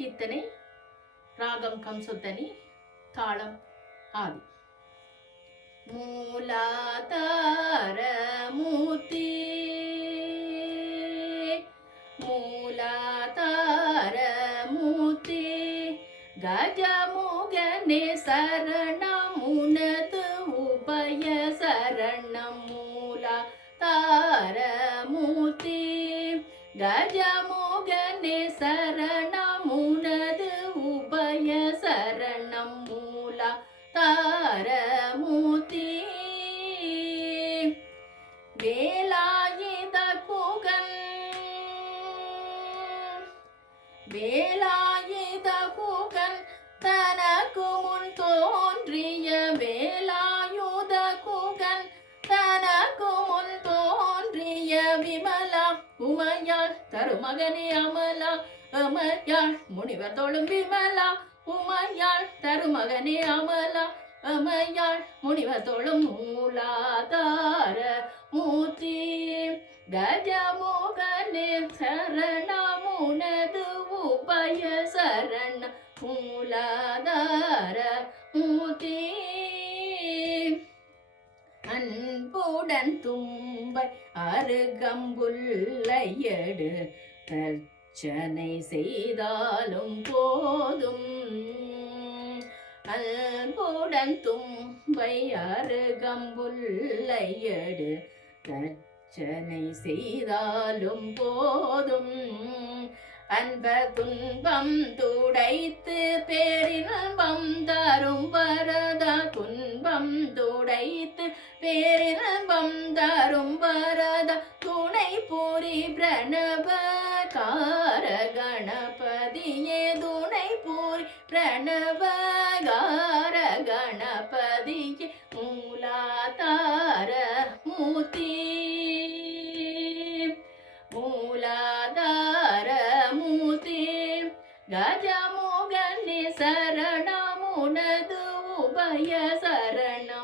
கீர்த்தனை, ராகம் கம்சுத்தனி, தாளம் ஆதி. மூலாதார மூர்த்தி, மூலாதார மூர்த்தி, கஜமுகனே சரணமுனது உபய சரணம். மூலாதார மூர்த்தி, கஜமுகனே சரணமுனது உபய சரணம். மூலாதார மூர்த்தி, வேலாயுத குகன், வேலாயுத குகன் தனக்கு முன் தோன்றிய, வேலாயுத குகன் தனக்கு முன் தோன்றிய, விமலா உமையாள் தருமகனே அமலா, அமயாள் முனிவர் தோளும் விமலா, உமையாள் தருமகனே அமலா, அமயாள் முனிவர் தோளும். மூலாதார மூர்த்தி, கஜமுகனே சரணமுனது உபய சரண. மூலாதார மூர்த்தி, அன்புடன் தும்பை அருகம்புல்லையடு அர்ச்சனை செய்தாலும் போதும். அன்புடன் தும்பை அருகம்புல்லையடு அர்ச்சனை செய்தாலும் போதும். அன்ப துன்பம் துடைத்து பேரின்பம் தரும் வரதா, துன்பம் துடைத்து பேரின்பம் தரும் வரதா, துணை பூரி பிரணவகார கணபதியே, துணை பூரி பிரணவகார கணபதியே. மூலாதார மூர்த்தி, மூலாதார மூர்த்தி, கஜமுகனே சரணமுனது உபய சரணம்.